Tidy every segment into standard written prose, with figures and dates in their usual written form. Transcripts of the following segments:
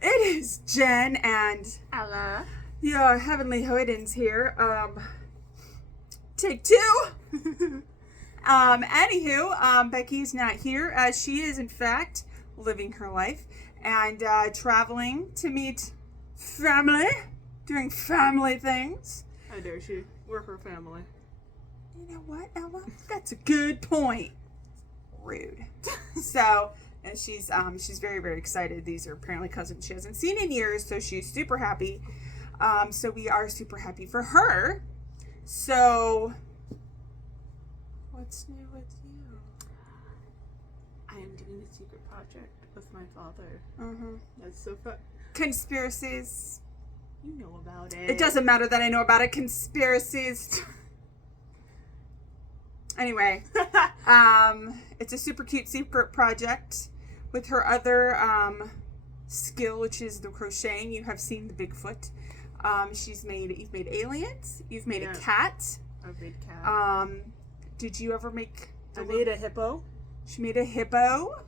It is Jen and Ella. your heavenly Hoydens here. Take two. Becky's not here as she is in fact living her life and traveling to meet family, doing family things. How dare she? We're her family. You know what, Ella? That's a good point. Rude. So, and she's very, very excited. These are apparently cousins she hasn't seen in years, so she's super happy. So we are super happy for her. So, what's new with you? I am doing a secret project with my father. Mm-hmm. That's so fun. Conspiracies. You know about it. It doesn't matter that I know about it. Conspiracies. Anyway, it's a super cute secret project with her other skill, which is the crocheting. You have seen the Bigfoot. You've made aliens. You've made a cat. I've made cat. Did you ever make? I made a hippo. She made a hippo.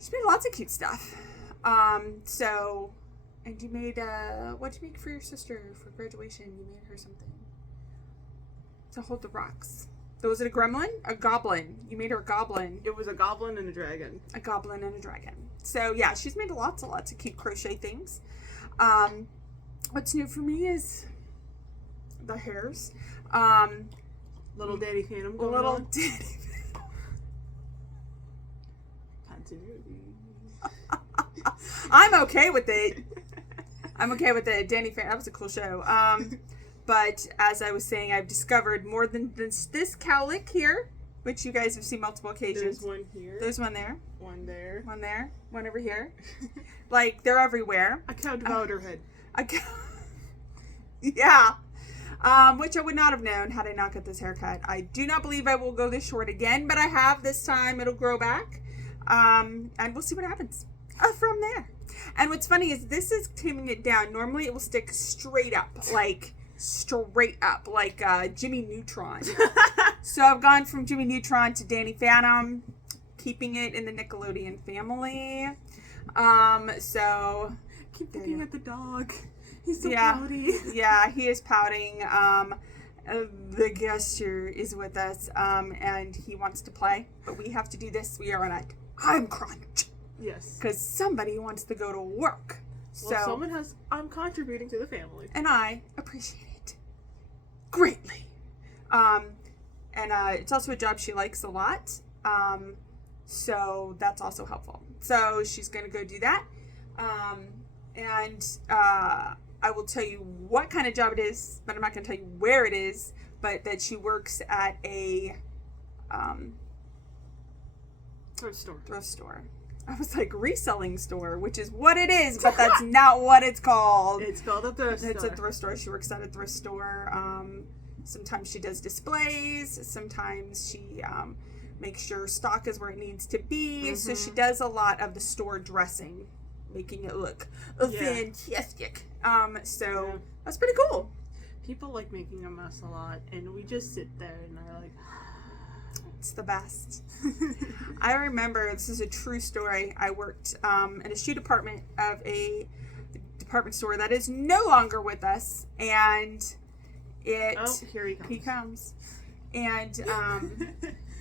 She made lots of cute stuff. And you made what'd you make for your sister for graduation? You made her something to hold the rocks. Was it a gremlin? A goblin. You made her a goblin. It was a goblin and a dragon. A goblin and a dragon. So yeah, she's made lots of cute crochet things. What's new for me is the hairs. Little Danny Phantom going Little on. Danny. Continuity. I'm okay with it. I'm okay with it. Danny Phantom. That was a cool show. But as I was saying, I've discovered more than this cowlick here, which you guys have seen multiple occasions. There's one here. There's one there. One there. One there. One over here. Like, they're everywhere. A cow devoured her head. Yeah. Which I would not have known had I not got this haircut. I do not believe I will go this short again, but I have this time. It'll grow back. And we'll see what happens from there. And what's funny is this is trimming it down. Normally it will stick straight up, like Jimmy Neutron. So I've gone from Jimmy Neutron to Danny Phantom, keeping it in the Nickelodeon family. So Keep looking at the dog. He's so yeah, pouty. Yeah, he is pouting. The guest here is with us, and he wants to play, but we have to do this. We are on a time crunch. Yes. Because somebody wants to go to work. Well, I'm contributing to the family. And I appreciate it greatly. It's also a job she likes a lot. So that's also helpful. So she's going to go do that. I will tell you what kind of job it is, but I'm not going to tell you where it is, but that she works at a thrift store. I was like, reselling store, which is what it is, but that's not what it's called. It's called a thrift store. It's a thrift store. She works at a thrift store. Sometimes she does displays. Sometimes she makes sure stock is where it needs to be. Mm-hmm. So she does a lot of the store dressing, making it look fantastic. That's pretty cool. People like making a mess a lot, and we just sit there and are like... It's the best. I remember, this is a true story, I worked in a shoe department of a department store that is no longer with us, and here he comes. He comes. And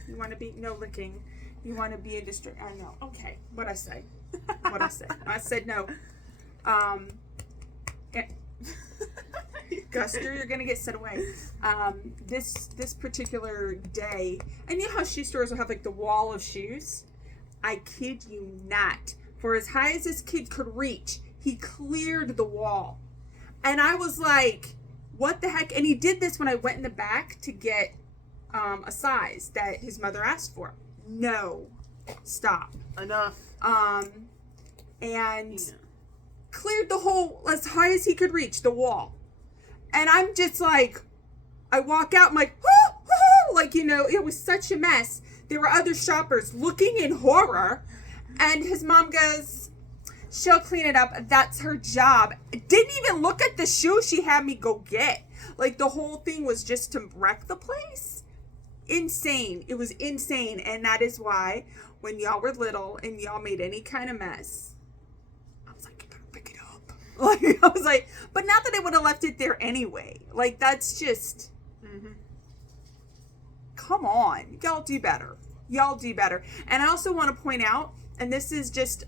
you want to be, no licking, you want to be a district, I know, okay, what'd I say? I said no. Guster, you're gonna get set away. This particular day, and you know how shoe stores will have like the wall of shoes? I kid you not. For as high as this kid could reach, he cleared the wall. And I was like, what the heck? And he did this when I went in the back to get a size that his mother asked for. No. Stop. Enough. Cleared the whole, as high as he could reach, the wall. And I'm just like, I walk out, I'm like, like, it was such a mess. There were other shoppers looking in horror. And his mom goes, she'll clean it up. That's her job. Didn't even look at the shoe she had me go get. Like, the whole thing was just to wreck the place. Insane. It was insane. And that is why when y'all were little and y'all made any kind of mess, Like, I was like, but not that I would have left it there anyway. Like, that's just, come on. Y'all do better. Y'all do better. And I also want to point out, and this is just,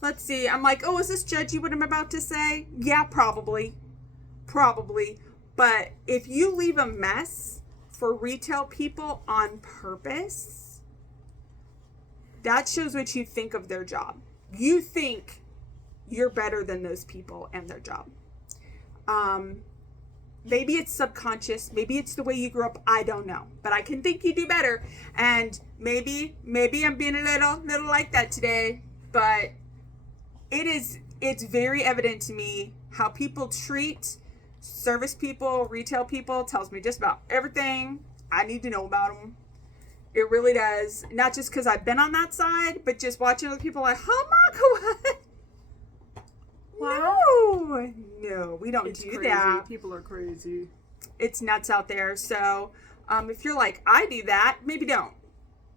let's see. I'm like, oh, is this judgy what I'm about to say? Yeah, probably. Probably. But if you leave a mess for retail people on purpose, that shows what you think of their job. You think you're better than those people and their job. Maybe it's subconscious. Maybe it's the way you grew up. I don't know. But I can think you do better. And maybe I'm being a little like that today. But it's very evident to me how people treat service people, retail people. Tells me just about everything I need to know about them. It really does. Not just because I've been on that side, but just watching other people like, oh my God. Wow. No, we don't do crazy. that. People are crazy. It's nuts out there. So, if you're like, I do that, maybe don't.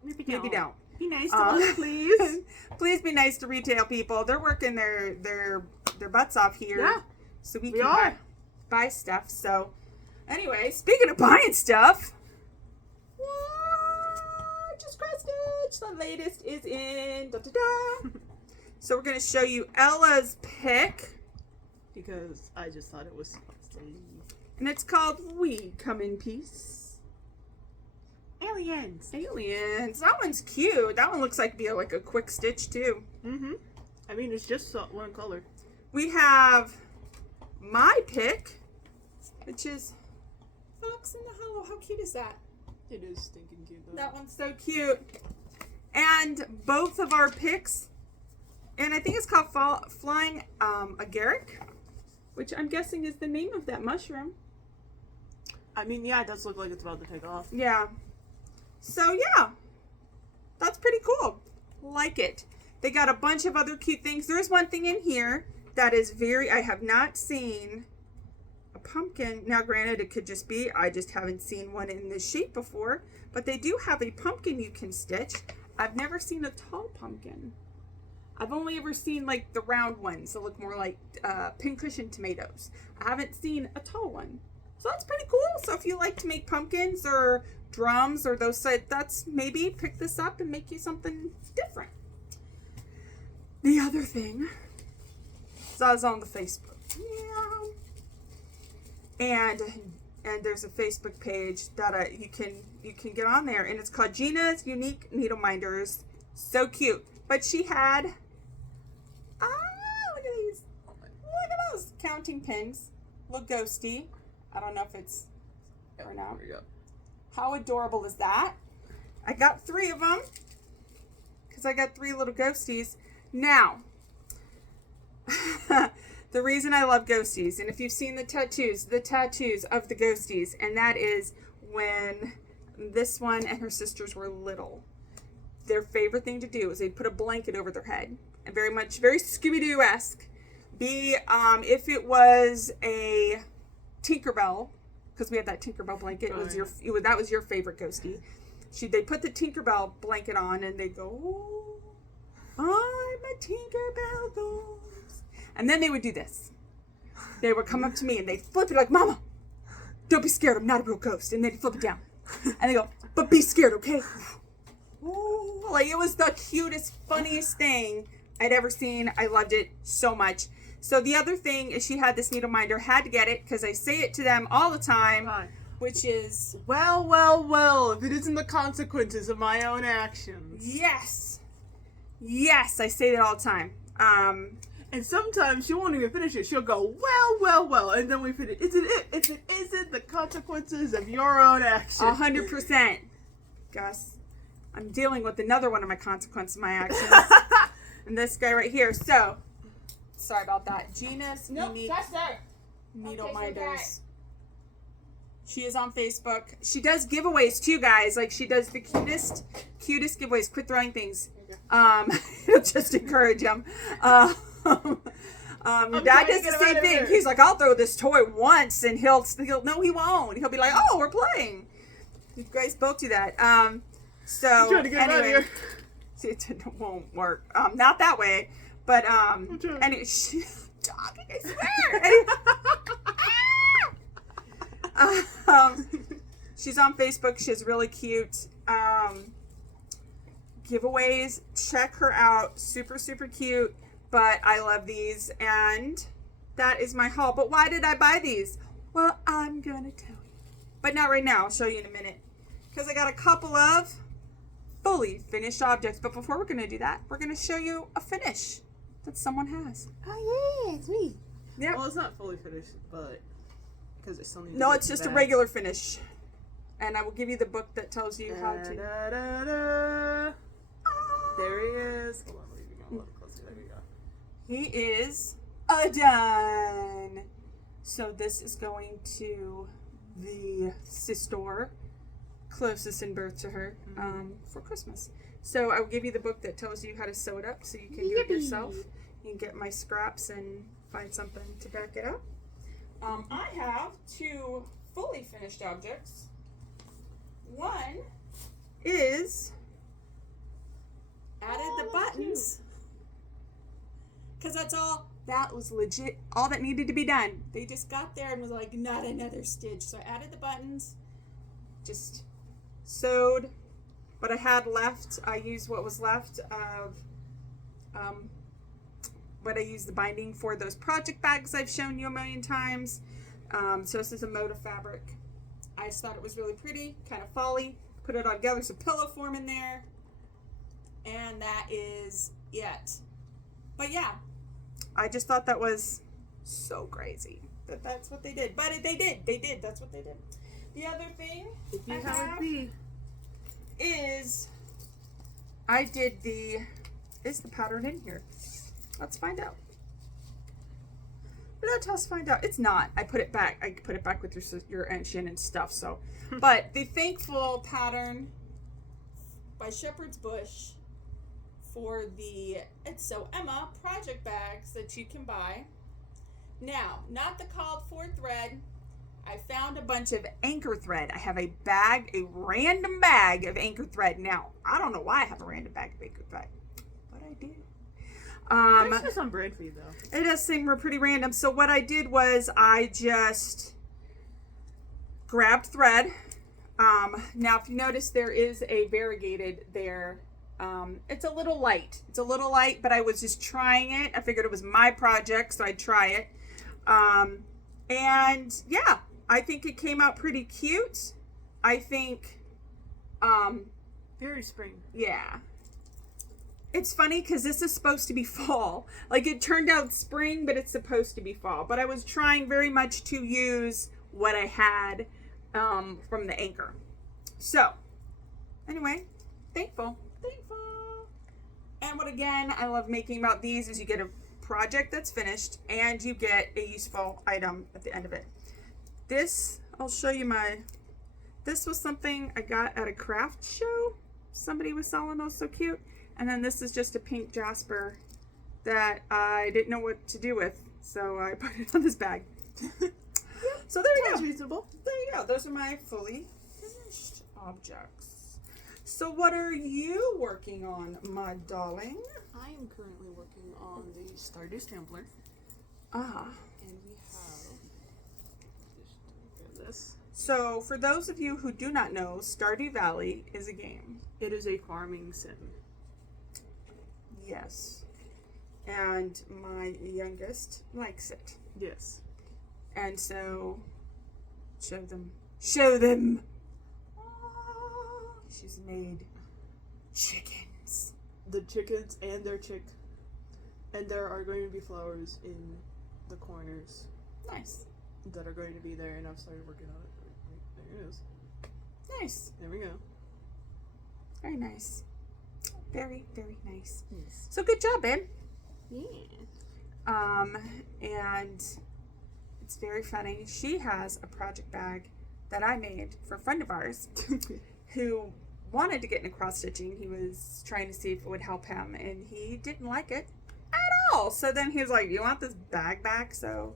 Maybe don't. Be nice to us, please. Please be nice to retail people. They're working their butts off here. Yeah. So we can buy stuff. So, anyway, speaking of buying stuff, just cross stitch. The latest is in. So we're going to show you Ella's pick. Because I just thought it was silly. And it's called We Come in Peace. Aliens. That one's cute. That one looks like it'd be like a quick stitch too. I mean, it's just one color. We have my pick, which is Fox in the Hollow. How cute is that? It is stinking cute though. That one's so cute. And both of our picks, and I think it's called Flying Agaric, which I'm guessing is the name of that mushroom. I mean, yeah, it does look like it's about to take off. Yeah. So, yeah. That's pretty cool. Like it. They got a bunch of other cute things. There's one thing in here that is I have not seen a pumpkin. Now, granted, it could just be, I just haven't seen one in this shape before. But they do have a pumpkin you can stitch. I've never seen a tall pumpkin. I've only ever seen like the round ones that look more like pincushion tomatoes. I haven't seen a tall one. So that's pretty cool. So if you like to make pumpkins or drums or those, that's maybe pick this up and make you something different. The other thing is I was on the Facebook. Yeah. And there's a Facebook page that you can get on there, and it's called Gina's Unique Needle Minders. So cute. But she had look at these. Look at those counting pins. Look ghosty. I don't know if it's or not. How adorable is that? I got 3 of them because I got 3 little ghosties. Now, the reason I love ghosties, and if you've seen the tattoos of the ghosties, and that is when this one and her sisters were little. Their favorite thing to do is they'd put a blanket over their head, and very Scooby-Doo-esque. If it was a Tinkerbell, because we had that Tinkerbell blanket, that was your favorite ghostie. They put the Tinkerbell blanket on, and they go, oh, I'm a Tinkerbell ghost. And then they would do this. They would come up to me, and they'd flip it like, Mama, don't be scared, I'm not a real ghost. And they'd flip it down. And they go, but be scared, okay? Ooh, like it was the cutest, funniest thing I'd ever seen. I loved it so much. So the other thing is she had this needle minder, had to get it because I say it to them all the time, which is, well, if it isn't the consequences of my own actions. Yes, I say that all the time. And sometimes she won't even finish it. She'll go, well, and then we finish. Is it if it isn't the consequences of your own actions? 100%. Gus. I'm dealing with another one of my consequences of my actions. And this guy right here. So, sorry about that. Gina's Unique Needle Minders. She is on Facebook. She does giveaways too, guys. Like she does the cutest giveaways. Quit throwing things. It'll just encourage them. Your dad does the same thing. He's like, I'll throw this toy once, and he'll no, he won't. He'll be like, oh, we're playing. You guys both do that. So trying to get anyway, See, it won't work. Not that way, but trying. and she's talking. I swear. She's on Facebook. She's really cute. Giveaways. Check her out. Super, super cute. But I love these, and that is my haul. But why did I buy these? Well, I'm gonna tell you, but not right now. I'll show you in a minute, because I got a couple of fully finished objects. But before we're gonna do that, we're gonna show you a finish that someone has. Oh yeah, it's me. Yeah. Well, it's not fully finished, but because it still needs. No, it's just a regular finish, and I will give you the book that tells you how to. There he is. Hold on, let me go a little closer. There we go. He is done. So this is going to the sister closest in birth to her for Christmas. So I will give you the book that tells you how to sew it up, so you can do it yourself. You can get my scraps and find something to back it up. I have two fully finished objects. One is added the buttons, because that was legit all that needed to be done. They just got there and was like, not another stitch. So I added the buttons, just sewed what I had left. I used what was left of what I used the binding for those project bags I've shown you a million times. So this is a motif fabric. I just thought it was really pretty, kind of folly. Put it all together, some pillow form in there, and that is it. But yeah, I just thought that was so crazy that that's what they did. But they did. That's what they did. The other thing I have is is the pattern in here? Let's find out. Let us find out. It's not. I put it back. I put it back with your Shin and stuff. So, but the Thankful pattern by Shepherd's Bush for the It's So Emma project bags that you can buy. Now, not the called for thread. I found a bunch of anchor thread. I have a random bag of anchor thread. Now, I don't know why I have a random bag of anchor thread, but I do. It's just on brand for you, though. It does seem pretty random. So what I did was I just grabbed thread. Now, if you notice, there is a variegated there. It's a little light. But I was just trying it. I figured it was my project, so I'd try it. And yeah, I think it came out pretty cute. I think, very spring. Yeah. It's funny because this is supposed to be fall. Like, it turned out spring, but it's supposed to be fall. But I was trying very much to use what I had from the anchor. So, anyway, thankful. And what, again, I love making about these is you get a project that's finished and you get a useful item at the end of it. This, I'll show you this was something I got at a craft show. Somebody was selling those, so cute. And then this is just a pink jasper that I didn't know what to do with, so I put it on this bag. So there you go. Reasonable. There you go. Those are my fully finished objects. So what are you working on, my darling? I am currently working on the Stardust Templar. Ah. And we have this. So for those of you who do not know, Stardew Valley is a game. It is a farming sim. Yes. And my youngest likes it. Yes. And so, show them. Oh, she's made chickens. The chickens and their chick. And there are going to be flowers in the corners. Nice. That are going to be there, and I've started working on it. There it is. Nice. There we go. Very nice. Very, very nice. Yes. So good job, babe. Yeah. And it's very funny. She has a project bag that I made for a friend of ours who wanted to get into cross stitching. He was trying to see if it would help him, and he didn't like it at all. So then he was like, "You want this bag back?" So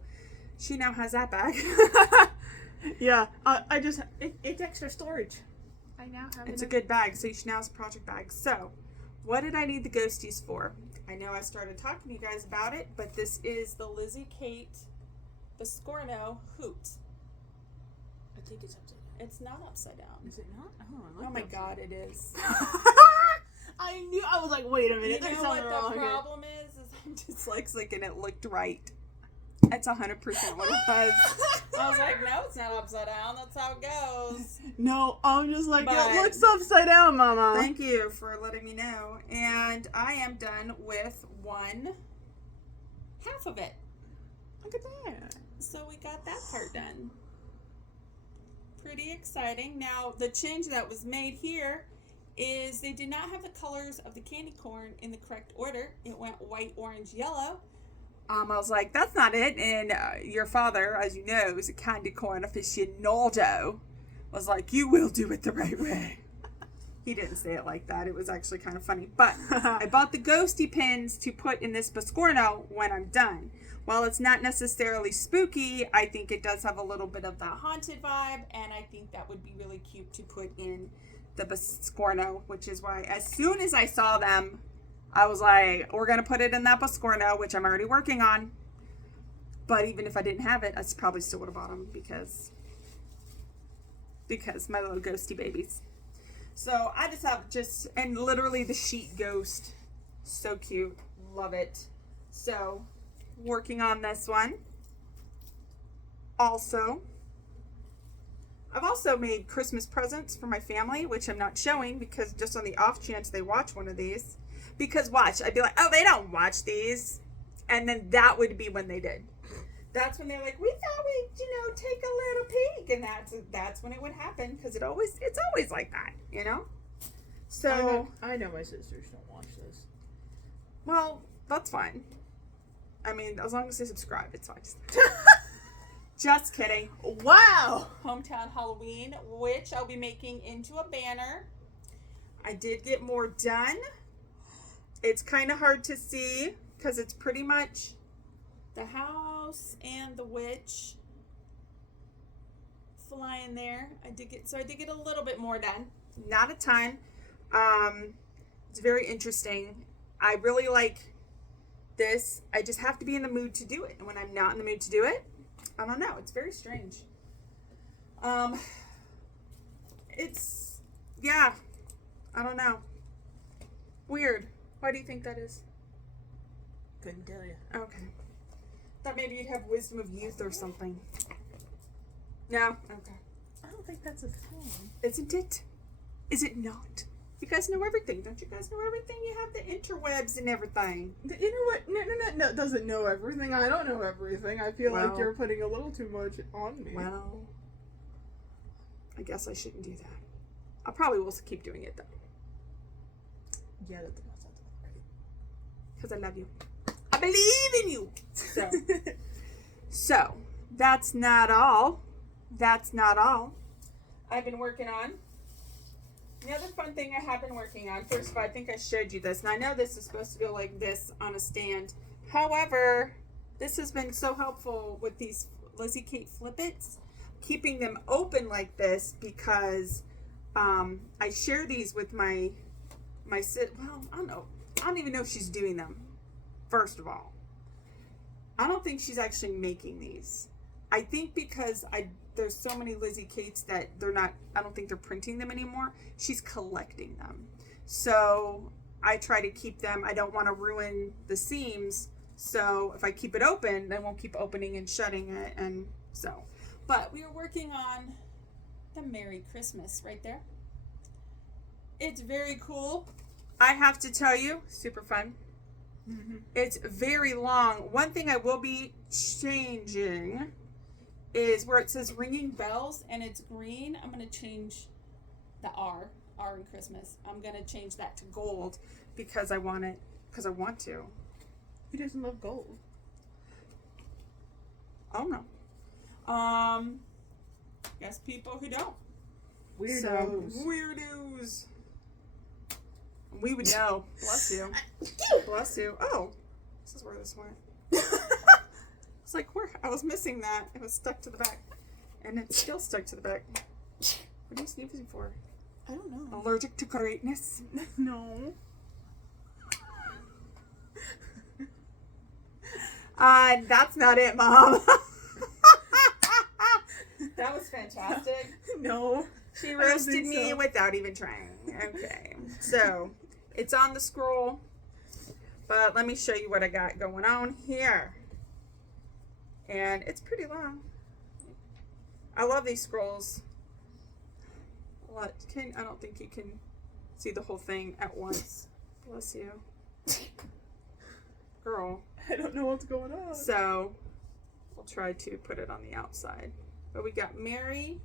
she now has that bag. Yeah. It's extra storage. I now have It's a good bag, so she now has a project bag. So what did I need the ghosties for? I know I started talking to you guys about it, but this is the Lizzie Kate Biscorno hoot. I think it's upside down. It's not upside down. Is it not? Oh, I like Oh my that. God, it is. I knew. I was like, wait a minute. You There's know what something the wrong here. problem is I'm dyslexic and it looked right. That's 100% what it was. I was like, no, it's not upside down. That's how it goes. No, I'm just like, But- it looks upside down, Mama. Thank you for letting me know. And I am done with one half of it. Look at that. So we got that part done. Pretty exciting. Now, the change that was made here is they did not have the colors of the candy corn in the correct order. It went white, orange, yellow. I was like, that's not it. And your father, as you know, is a candy corn aficionado. Was like, you will do it the right way. He didn't say it like that. It was actually kind of funny. But I bought the ghosty pins to put in this Biscorno when I'm done. While it's not necessarily spooky, I think it does have a little bit of that haunted vibe. And I think that would be really cute to put in the Biscorno, which is why as soon as I saw them, I was like, we're going to put it in that Biscorno, which I'm already working on. But even if I didn't have it, I probably still would have bought them because my little ghosty babies. So I just have and literally the sheet ghost. So cute. Love it. So working on this one. Also, I've also made Christmas presents for my family, which I'm not showing because just on the off chance they watch one of these. Because watch, I'd be like, oh, they don't watch these. And then that would be when they did. That's when they're like, we thought we'd, take a little peek. And that's when it would happen because it's always like that, So, I know my sisters don't watch this. well, that's fine. I mean, as long as they subscribe, it's fine. Just kidding. Wow! Hometown Halloween, which I'll be making into a banner. I did get more done. It's kind of hard to see because it's pretty much the house and the witch flying there. I did get a little bit more done. Not a ton. It's very interesting. I really like this. I just have to be in the mood to do it. And when I'm not in the mood to do it, I don't know. It's very strange. Yeah. I don't know. Weird. Why do you think that is? Couldn't tell you. Okay. Thought maybe you'd have wisdom of youth or something. No? Okay. I don't think that's a thing. Isn't it? Is it not? You guys know everything. Don't you guys know everything? You have the interwebs and everything. The internet no, doesn't know everything. I don't know everything. I feel like you're putting a little too much on me. Well, I guess I shouldn't do that. I probably will keep doing it though. Yeah, that sounds right. Because I love you. I believe in you. So, that's not all. That's not all I've been working on. The other fun thing I have been working on, first of all, I think I showed you this. And I know this is supposed to go like this on a stand. However, this has been so helpful with these Lizzie Kate Flippets. Keeping them open like this because I share these with my I don't know. I don't even know if she's doing them. First of all, I don't think she's actually making these. I think because there's so many Lizzie Kates that I don't think they're printing them anymore. She's collecting them. So I try to keep them. I don't want to ruin the seams. So if I keep it open, they won't keep opening and shutting it. And so, but we are working on the Merry Christmas right there. It's very cool. I have to tell you, super fun. Mm-hmm. It's very long. One thing I will be changing is where it says ringing bells and it's green. I'm going to change the R in Christmas. I'm going to change that to gold because I want to. Who doesn't love gold? Oh no. Guess people who don't. Weirdos. So, weirdos. We would know. Bless you. Bless you. Oh, this is where this went. It's like, I was missing that. It was stuck to the back. And it's still stuck to the back. What are you sneezing for? I don't know. Allergic to greatness? No. That's not it, Mom. That was fantastic. No. She roasted me without even trying. Okay. So, it's on the scroll. But let me show you what I got going on here. And it's pretty long. I love these scrolls. What? I don't think you can see the whole thing at once. Bless you. Girl. I don't know what's going on. So, we'll try to put it on the outside. But we got Mary,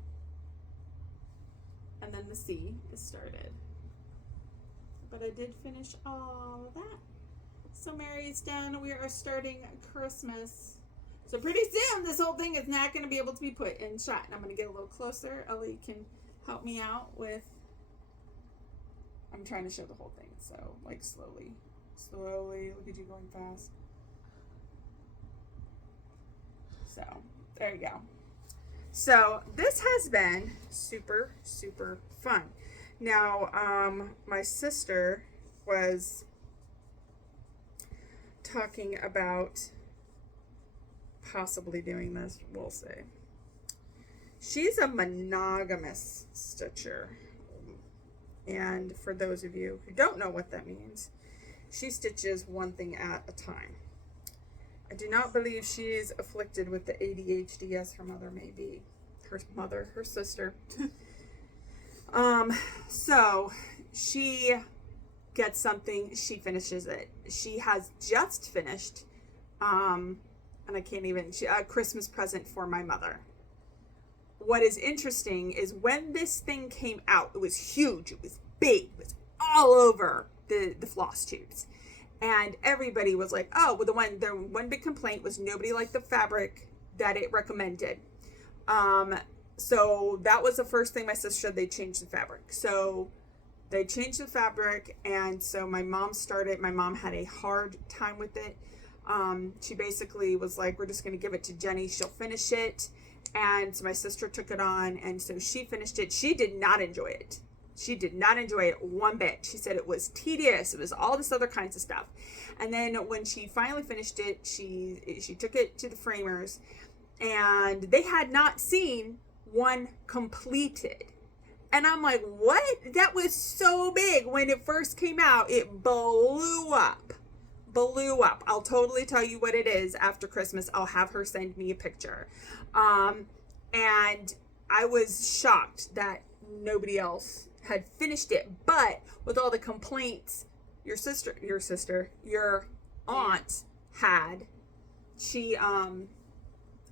and then the C is started. But I did finish all of that. So Mary is done. We are starting Christmas. So pretty soon, this whole thing is not going to be able to be put in shot. And I'm going to get a little closer. Ellie can help me out with... I'm trying to show the whole thing. So, like, slowly. Slowly. Look at you going fast. So, there you go. So, this has been super, super fun. Now, my sister was talking about possibly doing this, we'll say. She's a monogamous stitcher. And for those of you who don't know what that means, she stitches one thing at a time. I do not believe she is afflicted with the ADHD as her mother may be. Her sister. So she gets something, she finishes it. She has just finished, and I can't even, a Christmas present for my mother. What is interesting is when this thing came out, it was huge, it was big, it was all over the Flosstubes. And everybody was like, oh, well, their one big complaint was nobody liked the fabric that it recommended. So that was the first thing my sister said, they changed the fabric. So they changed the fabric, and so my mom had a hard time with it. She basically was like, we're just going to give it to Jenny, she'll finish it. And so my sister took it on, and so she finished it. She did not enjoy it. She did not enjoy it one bit. She said it was tedious. It was all this other kinds of stuff. And then when she finally finished it, she took it to the framers, and they had not seen one completed. And I'm like, what? That was so big. When it first came out, it blew up. I'll totally tell you what it is after Christmas. I'll have her send me a picture. And I was shocked that nobody else had finished it. But with all the complaints your aunt had,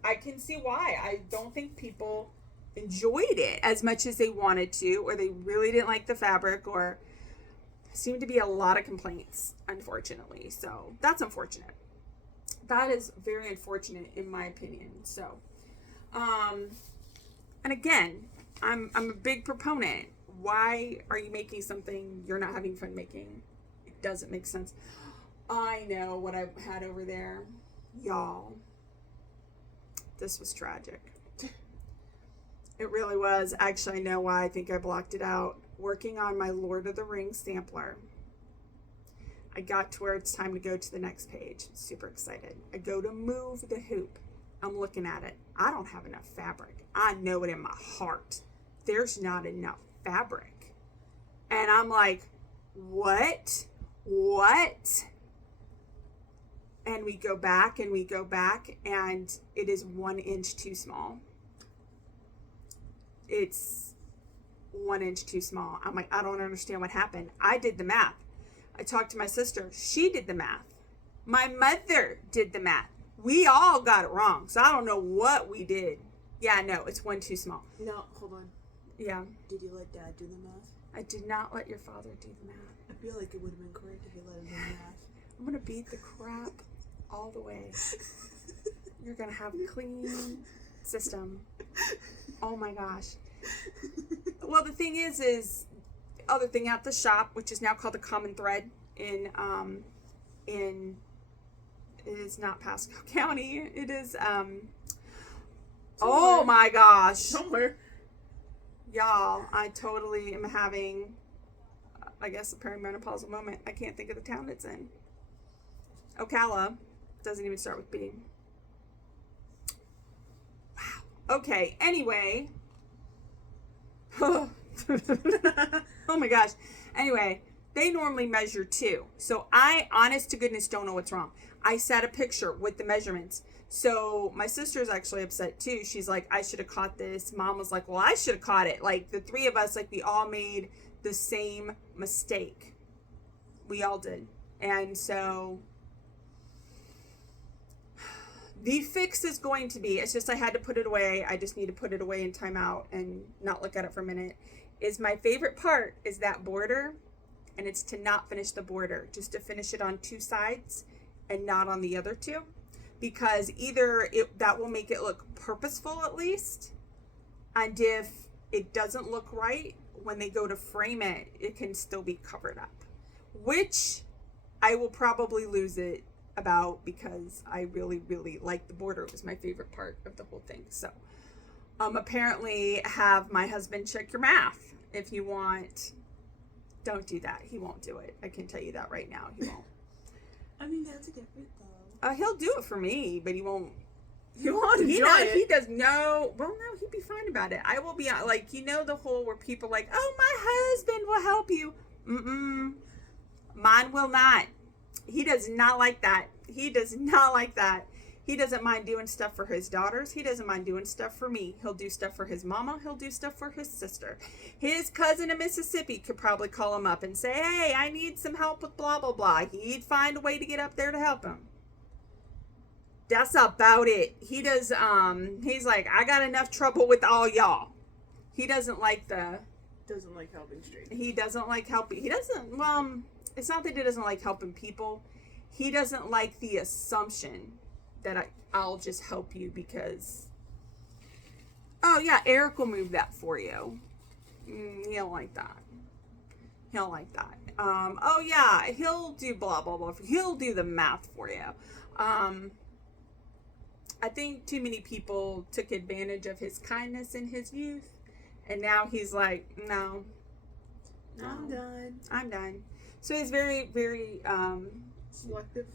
I can see why. I don't think people enjoyed it as much as they wanted to, or they really didn't like the fabric, or seemed to be a lot of complaints, unfortunately. So that's unfortunate. That is very unfortunate in my opinion. So, and again, I'm a big proponent. Why are you making something you're not having fun making? It doesn't make sense. I know what I had over there. Y'all, this was tragic. It really was. Actually, I know why. I think I blocked it out. Working on my Lord of the Rings sampler. I got to where it's time to go to the next page. Super excited. I go to move the hoop. I'm looking at it. I don't have enough fabric. I know it in my heart. There's not enough fabric. And I'm like, what? And we go back, and it is 1 inch too small. It's 1 inch too small. I'm like, I don't understand what happened. I did the math. I talked to my sister. She did the math. My mother did the math. We all got it wrong. So I don't know what we did. Yeah, no, it's one too small. No, hold on. Yeah. Did you let Dad do the math? I did not let your father do the math. I feel like it would have been correct if you let him do the math. I'm going to beat the crap all the way. You're going to have a clean system. Oh my gosh. Well, the thing is the other thing at the shop, which is now called the Common Thread in it is not Pasco County. It is oh my gosh. Somewhere. Y'all, I totally am having, I guess, a perimenopausal moment. I can't think of the town it's in. Ocala. Doesn't even start with B. Wow. Okay, anyway. Oh my gosh. Anyway, they normally measure 2. So I, honest to goodness, don't know what's wrong. I set a picture with the measurements. So my sister's actually upset too. She's like, I should have caught this. Mom was like, well, I should have caught it. Like the 3 of us, like we all made the same mistake. We all did. And so the fix is going to be, it's just I had to put it away. I just need to put it away in timeout and not look at it for a minute. Is my favorite part is that border, and it's to not finish the border, just to finish it on 2 sides and not on the other 2, because either that will make it look purposeful at least, and if it doesn't look right, when they go to frame it, it can still be covered up, which I will probably lose it about because I really, really like the border. It was my favorite part of the whole thing. So apparently have my husband check your math if you want. Don't do that. He won't do it. I can tell you that right now. He won't. I mean, that's a different though. He'll do it for me, but he won't. He won't enjoy it. He does no. Well, no, he'd be fine about it. I will be like, the whole where people like, oh, my husband will help you. Mine will not. He does not like that. He does not like that. He doesn't mind doing stuff for his daughters. He doesn't mind doing stuff for me. He'll do stuff for his mama. He'll do stuff for his sister. His cousin in Mississippi could probably call him up and say, hey, I need some help with blah, blah, blah. He'd find a way to get up there to help him. That's about it. He does, he's like, I got enough trouble with all y'all. He doesn't like doesn't like helping strangers. He doesn't like helping. He doesn't, it's not that he doesn't like helping people. He doesn't like the assumption that I'll just help you because, oh yeah, Eric will move that for you. He don't like that. He don't like that. Oh yeah, he'll do blah, blah, blah. He'll do the math for you. I think too many people took advantage of his kindness in his youth. And now he's like, no. I'm done. So he's very, very selective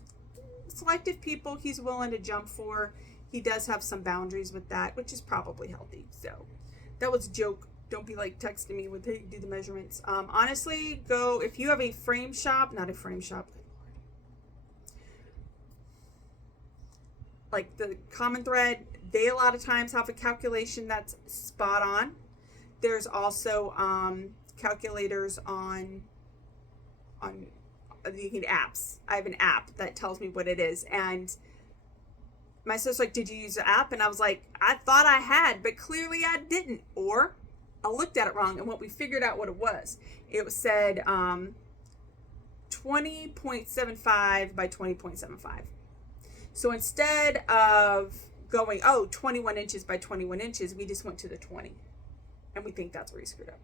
people he's willing to jump for. He does have some boundaries with that, which is probably healthy. So that was a joke. Don't be like texting me with, hey, do the measurements. Honestly, go, if you have a frame shop, not a frame shop, like the Common Thread, they a lot of times have a calculation that's spot on. There's also calculators on you can apps. I have an app that tells me what it is, and my sister's like, did you use the app? And I was like, I thought I had, but clearly I didn't, or I looked at it wrong. And what we figured out what it said 20.75 by 20.75. So instead of going 21 inches by 21 inches, we just went to the 20, and we think that's where he screwed up.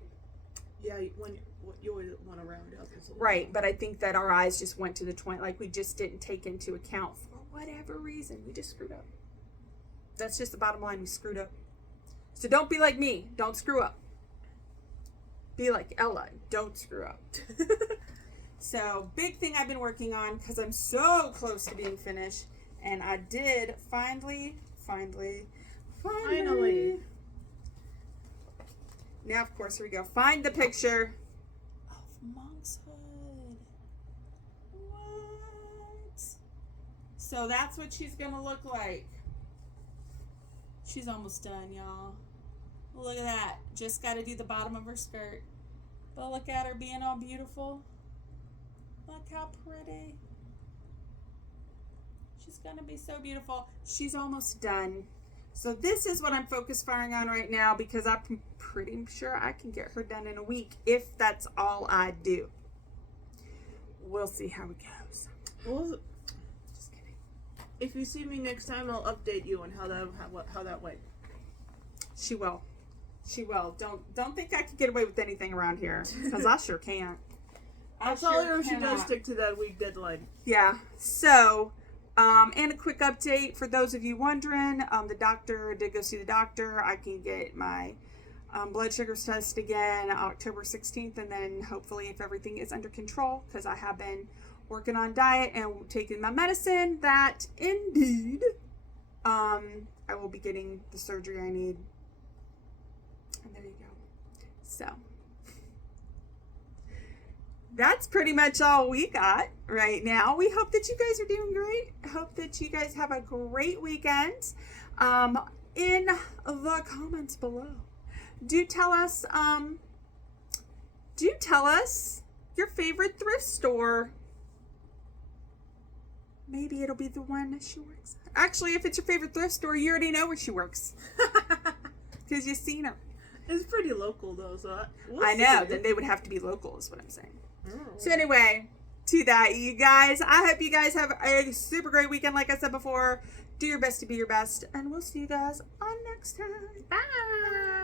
Yeah, when you always want to round up. Right, but I think that our eyes just went to the 20, like we just didn't take into account for whatever reason. We just screwed up. That's just the bottom line. We screwed up. So don't be like me. Don't screw up. Be like Ella. Don't screw up. So big thing I've been working on because I'm so close to being finished, and I did finally. Now, of course, here we go. Find the picture of Monkshood. What? So that's what she's going to look like. She's almost done, y'all. Look at that. Just got to do the bottom of her skirt. But look at her being all beautiful. Look how pretty. She's going to be so beautiful. She's almost done. So this is what I'm firing on right now because I'm pretty sure I can get her done in a week if that's all I do. We'll see how it goes. Well, just kidding. If you see me next time, I'll update you on how that went. She will. Don't think I can get away with anything around here because I sure can't. I'll tell her if she does stick to that week deadline. Yeah. So. And a quick update for those of you wondering, the doctor did go see the doctor. I can get my blood sugars tested again October 16th, and then hopefully if everything is under control, because I have been working on diet and taking my medicine, that indeed, I will be getting the surgery I need. And there you go. So that's pretty much all we got right now. We hope that you guys are doing great. Hope that you guys have a great weekend. In the comments below, do tell us your favorite thrift store. Maybe it'll be the one she works at. Actually, if it's your favorite thrift store, you already know where she works. Because you've seen her. It's pretty local, though, so I know. Then they would have to be local, is what I'm saying. So anyway, to that, you guys, I hope you guys have a super great weekend. Like I said before, do your best to be your best. And we'll see you guys on next time. Bye.